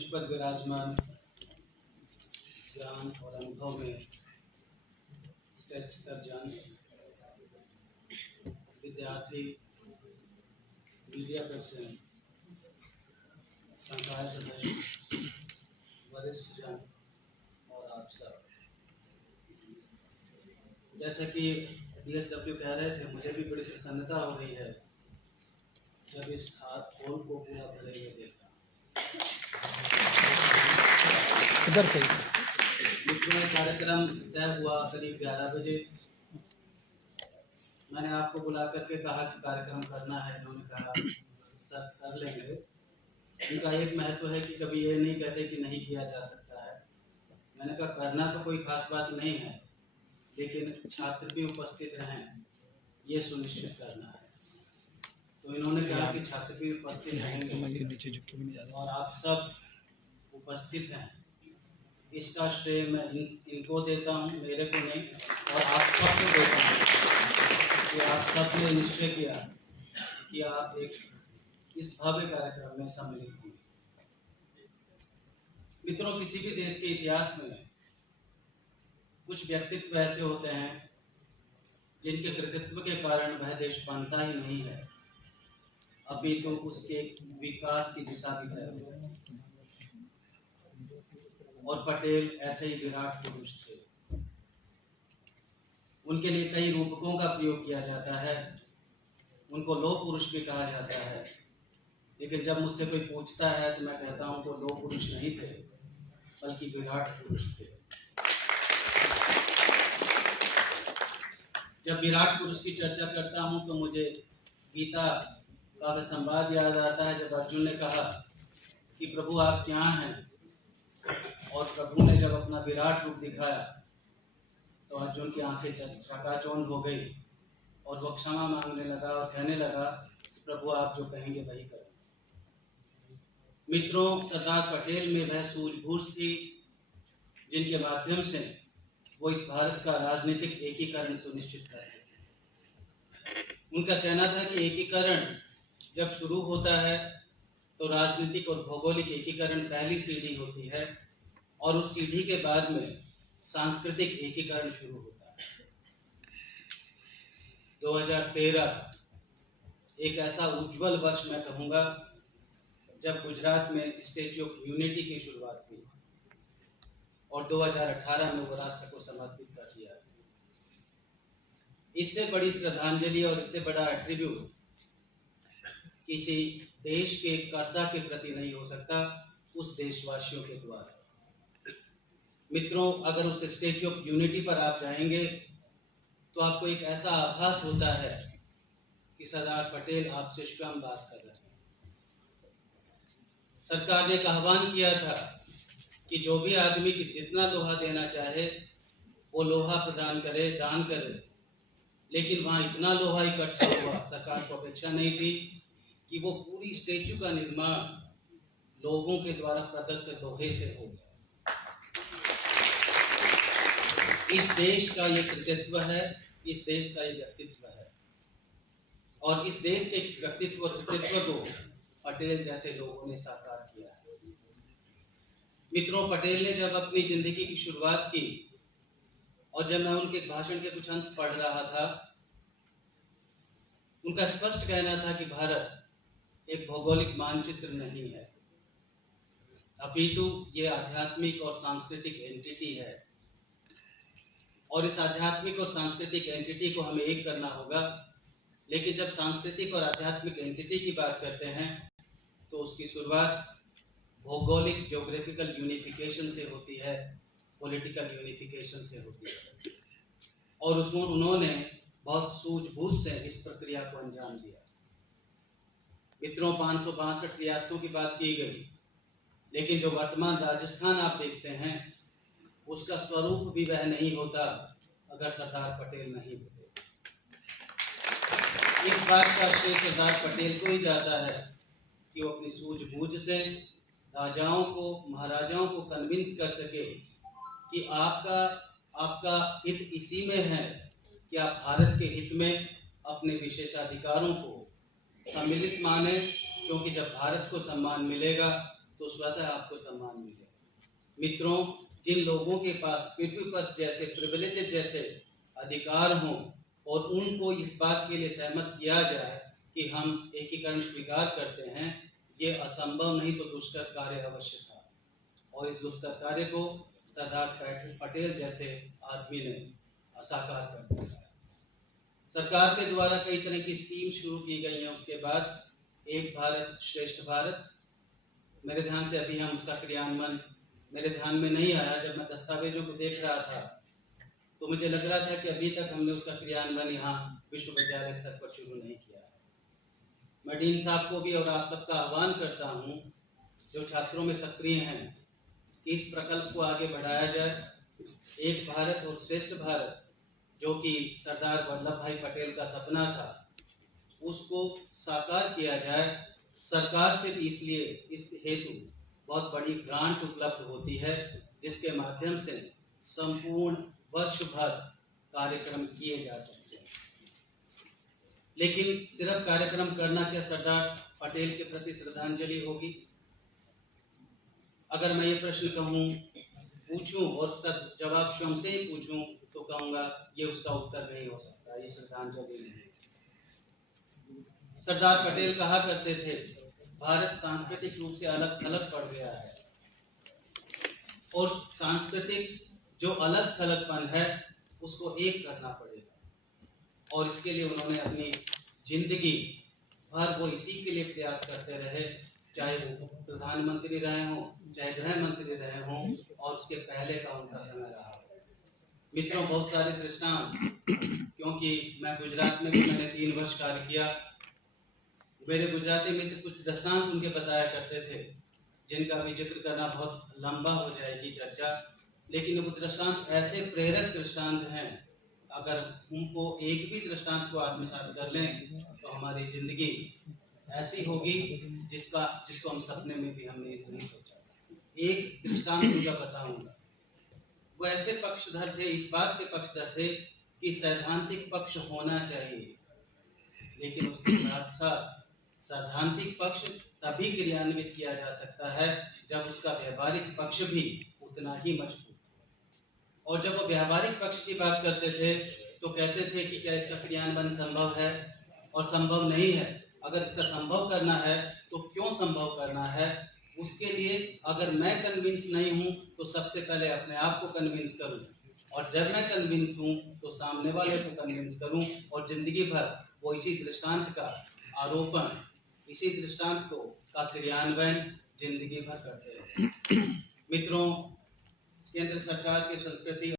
मंच पर विराजमान ज्ञान और अनुभव में श्रेष्ठ दर्जन विद्यार्थी, मीडिया पर्सन, संकाय सदस्य, वरिष्ठ जन और आप सब, जैसा कि DSW कह रहे थे, मुझे भी बड़ी प्रसन्नता हो रही है जब इस हॉल को पूरा भरे हुए देखा। इधर से मित्रों, कार्यक्रम तय हुआ करीब 11 बजे। मैंने आपको बुला करके कहा कि कार्यक्रम करना है। उन्होंने कहा सर कर लेंगे। उनका एक महत्व है कि कभी ये नहीं कहते कि नहीं किया जा सकता है। मैंने कहा करना तो कोई खास बात नहीं है, लेकिन छात्र भी उपस्थित रहें ये सुनिश्चित करना है। तो इन्होंने कहा कि छात्र भी उपस्थित रहेंगे और आप सब उपस्थित हैं। इसका श्रेय मैं इनको देता हूँ, मेरे को नहीं, और आप सबको देता हूँ कि आप सबने निश्चय किया कि आप एक इस भव्य कार्यक्रम में सम्मिलित होंगे। मित्रों, किसी भी देश के इतिहास में कुछ व्यक्तित्व ऐसे होते हैं जिनके कृतित्व के कारण वह देश बनता ही नहीं है, अभी तो उसके विकास की दिशा भी तय हो है। और पटेल ऐसे ही विराट पुरुष थे। उनके लिए कई रूपकों का प्रयोग किया जाता है, उनको लौह पुरुष भी कहा जाता है, लेकिन जब मुझसे कोई पूछता है तो मैं कहता हूं वो लौह पुरुष नहीं थे, बल्कि विराट पुरुष थे। जब विराट पुरुष की चर्चा करता हूं तो मुझे गीता का वह संवाद याद आता है जब अर्जुन ने कहा कि प्रभु आप क्या हैं, और प्रभु ने जब अपना विराट रूप दिखाया तो अर्जुन की आंखें चकाचौंध हो गई और वह क्षमा मांगने लगा और कहने लगा प्रभु आप जो कहेंगे वही करें। मित्रों, सरदार पटेल में वह सूझबूझ थी जिनके माध्यम से वो इस भारत का राजनीतिक एकीकरण सुनिश्चित कर सके। उनका कहना था कि एकीकरण जब शुरू होता है तो राजनीतिक और भौगोलिक एकीकरण पहली सीढ़ी होती है, और उस सीढ़ी के बाद में सांस्कृतिक एकीकरण शुरू होता है। 2013 एक ऐसा उज्जवल वर्ष मैं कहूँगा जब गुजरात में स्टैच्यू ऑफ यूनिटी की शुरुआत हुई और 2018 में वो राष्ट्र को समर्पित कर दिया। इससे बड़ी श्रद्धांजलि और इससे बड़ा एट्रीब्यूट किसी देश के कर्ता के प्रति नहीं हो सकता, उस देशवासियों के द्वारा। मित्रों, अगर उस स्टैच्यू ऑफ यूनिटी पर आप जाएंगे तो आपको एक ऐसा आभास होता है कि सरदार पटेल आपसे स्वयं बात कर रहे हैं। सरकार ने एक आह्वान किया था कि जो भी आदमी की जितना लोहा देना चाहे वो लोहा प्रदान करे, दान करे, लेकिन वहां इतना लोहा इकट्ठा हुआ, सरकार को अपेक्षा नहीं थी कि वो पूरी स्टैच्यू का निर्माण लोगों के द्वारा प्रदत्त लोहे से हो। इस देश का ये कृतित्व है, इस देश का ये व्यक्तित्व है, और इस देश के व्यक्तित्व और कृतित्व को पटेल जैसे लोगों ने साकार किया है। मित्रों, पटेल ने जब अपनी जिंदगी की शुरुआत की और जब मैं उनके भाषण के कुछ अंश पढ़ रहा था, उनका स्पष्ट कहना था कि भारत एक भौगोलिक मानचित्र नहीं है, अपितु ये आध्यात्मिक और सांस्कृतिक एंटिटी है, और इस आध्यात्मिक और सांस्कृतिक एंटिटी को हमें एक करना होगा। लेकिन जब सांस्कृतिक और आध्यात्मिक एंटिटी की बात करते हैं तो उसकी शुरुआत भौगोलिक ज्योग्राफिकल यूनिफिकेशन से होती है, पॉलिटिकल यूनिफिकेशन से होती है, और उसमें उन्होंने बहुत सूझबूझ से इस प्रक्रिया को अंजाम दिया। मित्रों, 562 रियासतों की बात की गई, लेकिन जो वर्तमान राजस्थान आप देखते हैं उसका स्वरूप भी वह नहीं होता अगर सरदार पटेल नहीं होते। इस बात का श्रेय सरदार पटेल को ही जाता है कि वो अपनी सूझबूझ से राजाओं को, महाराजाओं को कन्विंस कर सके कि आपका हित इसी में है कि आप भारत के हित में अपने विशेषाधिकारों को सम्मिलित माने, क्योंकि जब भारत को सम्मान मिलेगा तो स्वतः आपको सम्मान मिले। मित्रों, जिन लोगों के पास पृथ्वी पर जैसे प्रिविलेजेस जैसे अधिकार हों और उनको इस बात के लिए सहमत किया जाए कि हम एकीकरण स्वीकार करते हैं, ये असंभव नहीं तो दुष्कर कार्य अवश्य था, और इस दुष्कर कार्य को सरदार पटेल जैसे आदमी ने साकार कर दिया। सरकार के द्वारा कई तरह की स्कीम शुरू की गई हैं। उसके बाद एक भारत श्रेष्ठ भारत, मेरे ध्यान से अभी हम उसका क्रियान्वयन मेरे ध्यान में नहीं आया। जब मैं दस्तावेजों को देख रहा था तो मुझे लग रहा था कि अभी तक हमने उसका क्रियान्वयन यहाँ विश्वविद्यालय स्तर पर शुरू नहीं किया है। मैं डीन साहब को भी और आप सबका आह्वान करता हूँ, जो छात्रों में सक्रिय हैं, कि इस प्रकल्प को आगे बढ़ाया जाए। एक भारत और श्रेष्ठ भारत जो कि सरदार वल्लभ भाई पटेल का सपना था, उसको साकार किया जाए। सरकार से भी इसलिए इस हेतु बहुत बड़ी ग्रांट उपलब्ध होती है, जिसके माध्यम से संपूर्ण वर्ष भर कार्यक्रम किए जा सकते हैं। लेकिन सिर्फ कार्यक्रम करना क्या सरदार पटेल के प्रति श्रद्धांजलि होगी? अगर मैं ये प्रश्न पूछूं और उसका जवाब स्वयं से ही पूछूं तो कहूंगा ये उसका उत्तर नहीं हो सकता, ये श्रद्धांजलि नहीं। सरदार पटेल कहा करते थे, भारत सांस्कृतिक रूप से अलग थलग पड़ गया है, और सांस्कृतिक जो अलग थलगपन है उसको एक करना पड़ेगा। और इसके लिए उन्होंने अपनी जिंदगी भर वो इसी के लिए प्रयास करते रहे, चाहे वो प्रधानमंत्री रहे हों, चाहे गृह मंत्री रहे हों, और उसके पहले का उनका समय रहा। मित्रों, बहुत सारे दृष्टांत, क्योंकि मैं गुजरात में भी मैंने 3 वर्ष कार्य किया, मेरे गुजराती मित्र कुछ दृष्टांत उनके बताया करते थे, जिनका भी जिक्र करना बहुत लंबा हो जाएगी चर्चा, लेकिन वो दृष्टांत ऐसे प्रेरक दृष्टांत हैं, अगर उनको एक भी दृष्टांत को आत्मसात कर लें तो हमारी जिंदगी ऐसी होगी जिसको हम सपने में भी हमने नहीं सोचा। एक दृष्टांत उनका बताऊंगा। वो ऐसे पक्षधर थे, इस बात के पक्षधर थे कि सैद्धांतिक पक्ष होना चाहिए, लेकिन उसके साथ साथ सैद्धांतिक पक्ष तभी क्रियान्वित किया जा सकता है जब उसका व्यवहारिक पक्ष भी उतना ही मजबूत। और जब वो व्यवहारिक पक्ष की बात करते थे तो कहते थे कि क्या इसका क्रियान्वयन संभव है, और संभव नहीं है। अगर इसका संभव करना है तो क्यों संभव करना है? उसके लिए अगर मैं कन्विंस नहीं हूं तो सबसे पहले अपने आप को कन्विंस करूं, और जब मैं कन्विंस हूं तो सामने वाले को कन्विंस करूं, और जिंदगी भर वो इसी दृष्टांत का आरोपण, इसी दृष्टांत का क्रियान्वयन जिंदगी भर करते रहे। मित्रों, केंद्र सरकार की संस्कृति